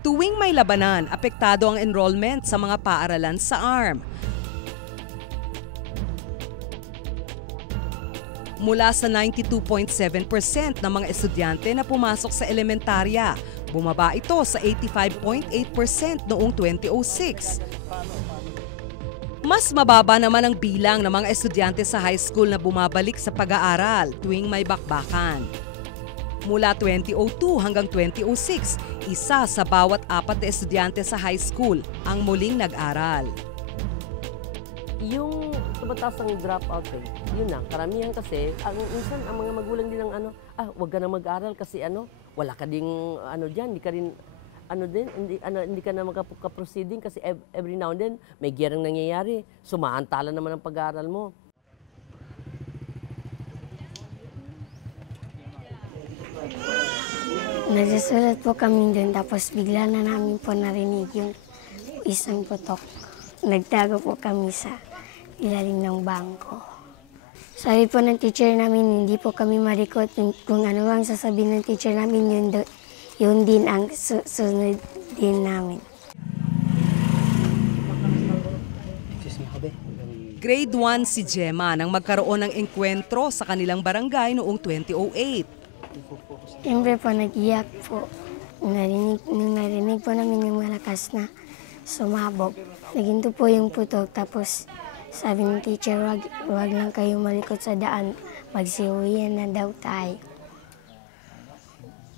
Tuwing may labanan, apektado ang enrollment sa mga paaralan sa ARM. Mula sa 92.7% ng mga estudyante na pumasok sa elementarya, bumaba ito sa 85.8% noong 2006. Mas mababa naman ang bilang ng mga estudyante sa high school na bumabalik sa pag-aaral tuwing may bakbakan. Mula 2002 hanggang 2006, isa sa bawat 4 na estudyante sa high school ang muling nag-aral. Yung tumataas ang dropout rate, yun na. Karamihan kasi, minsan ang mga magulang din ng wag ka na mag-aral kasi wala ka ding dyan, hindi ka rin, hindi ka na magka-proceeding kasi every now and then may giyerang nangyayari. Sumaantala naman ang pag-aaral mo. Nagsusulat po kami doon tapos bigla na namin po narinig yung isang putok. Nagtago po kami sa ilalim ng bangko. Sabi po ng teacher namin, hindi po kami marikot. Kung ano ang sasabihin ng teacher namin, yun din ang susunod din namin. Grade 1 si Gemma nang magkaroon ng engkwentro sa kanilang barangay noong 2008. Siyempre po, nag-iyak po. Nung narinig po namin yung malakas na sumabog. Naginto po yung putok, tapos sabi ng teacher, wag lang kayo malikot sa daan, magsiuwian na daw tayo.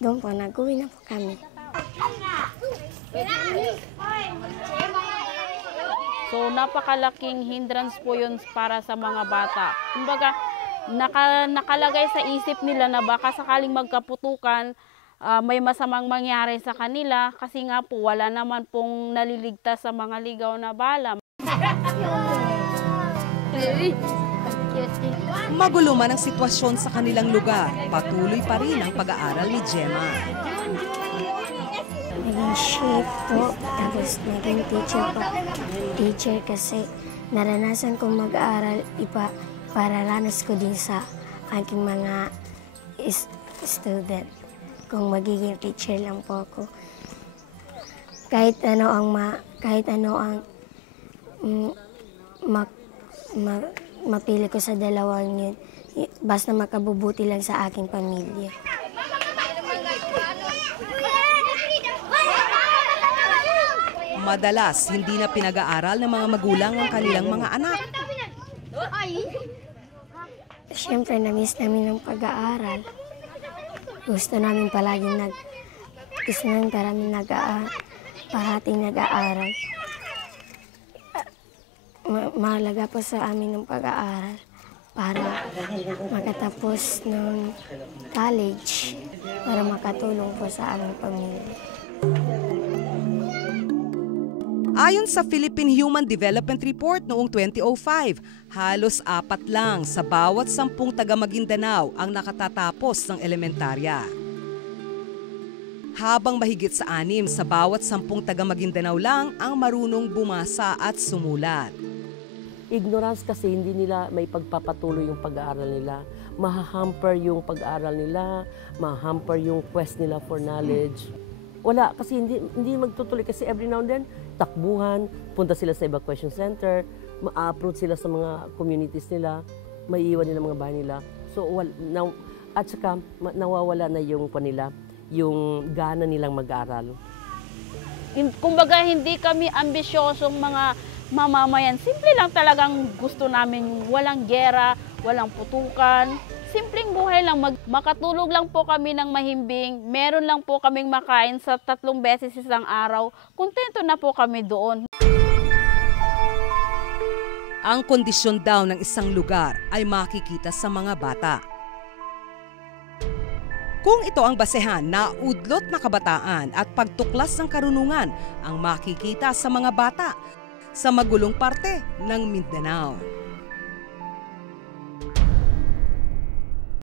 Doon po, nag-uwi na po kami. So napakalaking hindrance po yun para sa mga bata. Kumbaga, nakalagay sa isip nila na baka sakaling magkaputukan, may masamang mangyari sa kanila kasi nga po wala naman pong naliligtas sa mga ligaw na bala. Magulo man ang sitwasyon sa kanilang lugar, patuloy pa rin ang pag-aaral ni Gemma. Naging chef po, tapos naging teacher po. Teacher kasi naranasan kong mag-aaral, pararanas ko din sa aking mga student. Kung magiging teacher lang po ako. Kahit ano ang mapili ko sa dalawang yun, basta makabubuti lang sa aking pamilya. Madalas, hindi na pinag-aaral ng mga magulang ang kanilang mga anak. Siyempre, na-miss namin ang pag-aaral. Gusto namin parating nag-aaral. Mahalaga po sa amin ang pag-aaral para makatapos ng college, para makatulong po sa aming pamilya. Ayon sa Philippine Human Development Report noong 2005, halos 4 lang sa bawat 10 taga-Maguindanao ang nakatatapos ng elementarya. Habang mahigit sa 6 sa bawat 10 taga-Maguindanao lang ang marunong bumasa at sumulat. Ignorance kasi hindi nila may pagpapatuloy yung pag-aaral nila. Mahahamper yung pag-aaral nila, mahahamper yung quest nila for knowledge. Wala, kasi hindi magtutuloy kasi every now and then, takbuhan, punta sila sa evacuation center, ma-approach sila sa mga communities nila, maiiwan nila mga bahay nila. So, at saka nawawala na yung panila, yung gana nilang mag-aaral. Kumbaga, hindi kami ambisyosong mga mamamayan. Simple lang talagang gusto namin walang gera, walang putukan. Simpleng buhay lang, makatulog lang po kami ng mahimbing, meron lang po kaming makain sa 3 beses isang araw, kontento na po kami doon. Ang kondisyon daw ng isang lugar ay makikita sa mga bata. Kung ito ang basehan na udlot na kabataan at pagtuklas ng karunungan ang makikita sa mga bata sa magulong parte ng Mindanao.